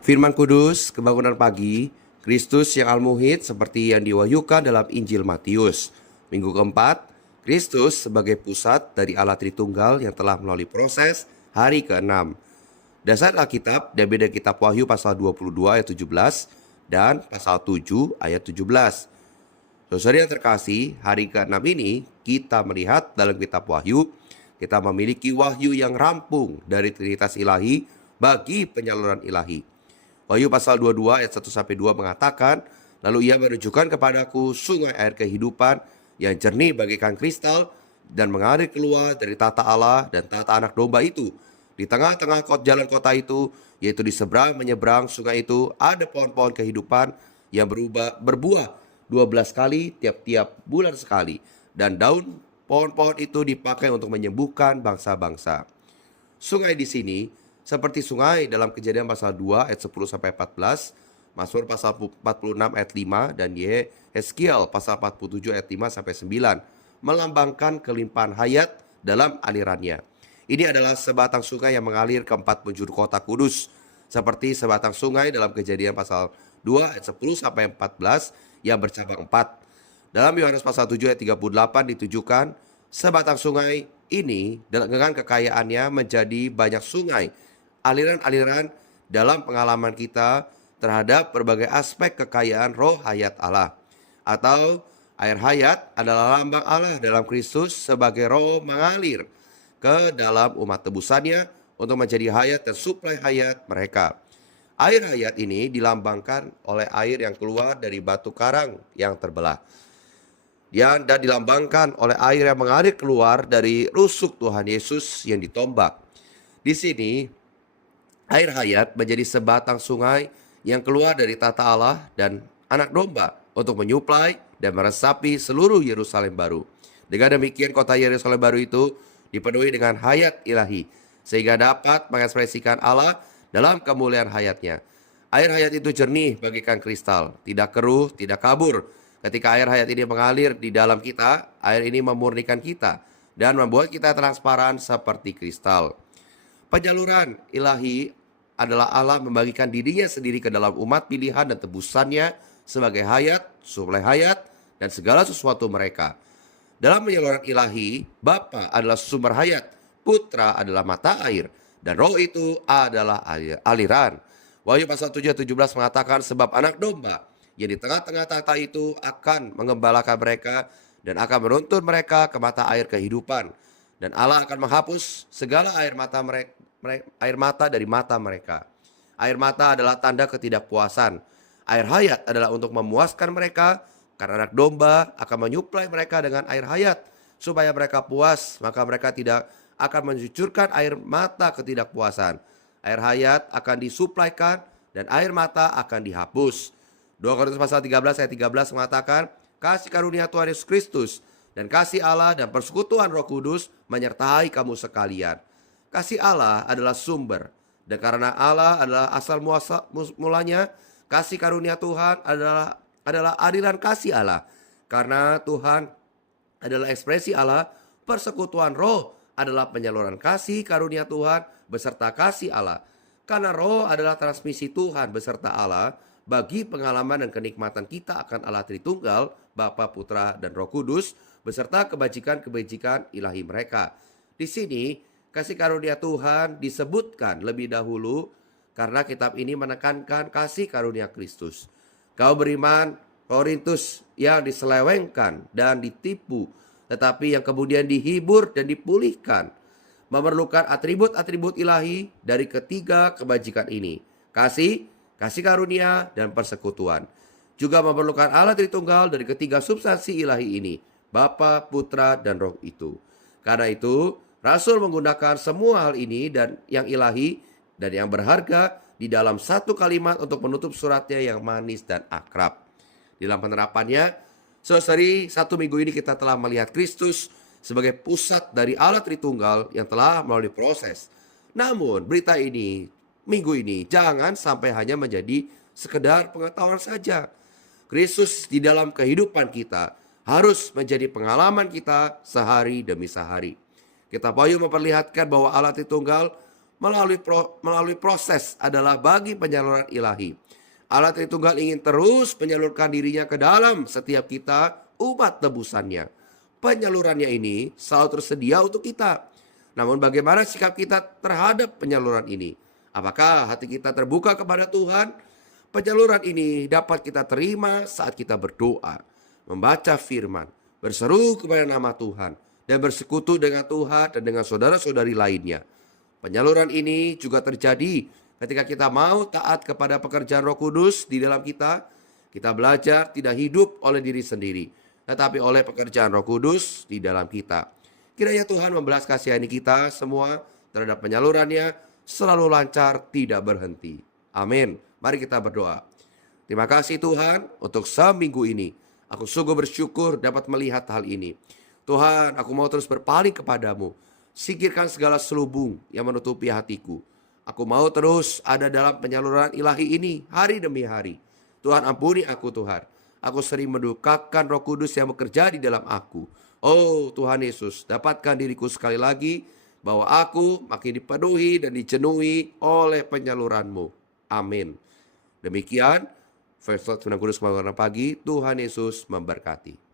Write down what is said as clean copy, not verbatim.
Firman Kudus, kebangunan pagi, Kristus yang al-muhid seperti yang diwahyukan dalam Injil Matius. Minggu keempat, Kristus sebagai pusat dari Allah Tritunggal yang telah melalui proses hari ke-6. Dasar Alkitab dan beda kitab Wahyu pasal 22 ayat 17 dan pasal 7 ayat 17. Saudara yang terkasih, hari ke-6 ini kita melihat dalam kitab Wahyu, kita memiliki wahyu yang rampung dari Trinitas Ilahi bagi penyaluran ilahi. Wahyu pasal 22 ayat 1-2 mengatakan, lalu ia menunjukkan kepadaku sungai air kehidupan yang jernih bagaikan kristal dan mengalir keluar dari tata Allah dan tata anak domba itu. Di tengah-tengah jalan kota itu, yaitu di seberang menyeberang sungai itu, ada pohon-pohon kehidupan yang berbuah 12 kali tiap-tiap bulan sekali. Dan daun pohon-pohon itu dipakai untuk menyembuhkan bangsa-bangsa. Sungai di sini seperti sungai dalam Kejadian pasal 2 ayat 10-14, Mazmur pasal 46 ayat 5, dan Yeskiel pasal 47 ayat 5-9, melambangkan kelimpahan hayat dalam alirannya. Ini adalah sebatang sungai yang mengalir ke 4 penjuru kota kudus, seperti sebatang sungai dalam Kejadian pasal 2 ayat 10-14 yang bercabang 4. Dalam Yohanes pasal 7 ayat 38 ditujukan sebatang sungai ini dengan kekayaannya menjadi banyak sungai, aliran-aliran dalam pengalaman kita terhadap berbagai aspek kekayaan roh hayat Allah. Atau air hayat adalah lambang Allah dalam Kristus sebagai roh mengalir ke dalam umat tebusannya untuk menjadi hayat dan suplai hayat mereka. Air hayat ini dilambangkan oleh air yang keluar dari batu karang yang terbelah. Dan dilambangkan oleh air yang mengalir keluar dari rusuk Tuhan Yesus yang ditombak. Di sini, air hayat menjadi sebatang sungai yang keluar dari tata Allah dan anak domba untuk menyuplai dan meresapi seluruh Yerusalem baru. Dengan demikian kota Yerusalem baru itu dipenuhi dengan hayat ilahi, sehingga dapat mengekspresikan Allah dalam kemuliaan hayatnya. Air hayat itu jernih bagaikan kristal, tidak keruh, tidak kabur. Ketika air hayat ini mengalir di dalam kita, air ini memurnikan kita dan membuat kita transparan seperti kristal. Penyaluran ilahi adalah Allah membagikan dirinya sendiri ke dalam umat pilihan dan tebusannya sebagai hayat, suplai hayat, dan segala sesuatu mereka. Dalam penyaluran ilahi, Bapa adalah sumber hayat, Putra adalah mata air, dan Roh itu adalah aliran. Wahyu pasal 7 ayat 17 mengatakan, sebab anak domba yang di tengah-tengah tata itu akan mengembalakan mereka dan akan menuntun mereka ke mata air kehidupan. Dan Allah akan menghapus segala air mata dari mata mereka. Air mata adalah tanda ketidakpuasan. Air hayat adalah untuk memuaskan mereka, karena anak domba akan menyuplai mereka dengan air hayat supaya mereka puas, maka mereka tidak akan mencucurkan air mata ketidakpuasan. Air hayat akan disuplaikan dan air mata akan dihapus. 2 Korintus pasal 13 ayat 13 mengatakan, kasih karunia Tuhan Yesus Kristus dan kasih Allah dan persekutuan Roh Kudus menyertai kamu sekalian. Kasih Allah adalah sumber, dan karena Allah adalah asal mulanya, kasih karunia Tuhan adalah aliran kasih Allah. Karena Tuhan adalah ekspresi Allah, persekutuan Roh adalah penyaluran kasih karunia Tuhan beserta kasih Allah. Karena Roh adalah transmisi Tuhan beserta Allah bagi pengalaman dan kenikmatan kita akan Allah Tritunggal, Bapa, Putra, dan Roh Kudus, beserta kebajikan-kebajikan ilahi mereka. Di sini, kasih karunia Tuhan disebutkan lebih dahulu karena kitab ini menekankan kasih karunia Kristus. Kau beriman, Korintus, yang diselewengkan dan ditipu, tetapi yang kemudian dihibur dan dipulihkan, memerlukan atribut-atribut ilahi dari ketiga kebajikan ini: kasih karunia, dan persekutuan. Juga memerlukan Allah Tritunggal dari ketiga substansi ilahi ini, Bapa, Putra, dan Roh itu. Karena itu, Rasul menggunakan semua hal ini dan yang ilahi dan yang berharga di dalam satu kalimat untuk menutup suratnya yang manis dan akrab. Di dalam penerapannya, saudari, 1 minggu ini kita telah melihat Kristus sebagai pusat dari Allah Tritunggal yang telah melalui proses. Namun, berita ini, minggu ini, jangan sampai hanya menjadi sekedar pengetahuan saja. Kristus di dalam kehidupan kita harus menjadi pengalaman kita sehari demi sehari. Kitab Wahyu memperlihatkan bahwa Allah Tritunggal melalui proses adalah bagi penyaluran ilahi. Allah Tritunggal ingin terus menyalurkan dirinya ke dalam setiap kita umat tebusannya. Penyalurannya ini selalu tersedia untuk kita. Namun bagaimana sikap kita terhadap penyaluran ini? Apakah hati kita terbuka kepada Tuhan? Penyaluran ini dapat kita terima saat kita berdoa, membaca firman, berseru kepada nama Tuhan, dan bersekutu dengan Tuhan dan dengan saudara-saudari lainnya. Penyaluran ini juga terjadi ketika kita mau taat kepada pekerjaan Roh Kudus di dalam kita. Kita belajar tidak hidup oleh diri sendiri, tetapi oleh pekerjaan Roh Kudus di dalam kita. Kiranya Tuhan membelas kasihani kita semua terhadap penyalurannya selalu lancar, tidak berhenti. Amin. Mari kita berdoa. Terima kasih Tuhan untuk seminggu ini. Aku sungguh bersyukur dapat melihat hal ini. Tuhan, aku mau terus berpaling kepadamu. Singkirkan segala selubung yang menutupi hatiku. Aku mau terus ada dalam penyaluran ilahi ini hari demi hari. Tuhan, ampuni aku Tuhan. Aku sering mendukakan Roh Kudus yang bekerja di dalam aku. Oh Tuhan Yesus, dapatkan diriku sekali lagi bahwa aku makin dipenuhi dan dijenuhi oleh penyaluran-Mu. Amin. Demikian, First Lord Sunan Kudus Pagi. Tuhan Yesus memberkati.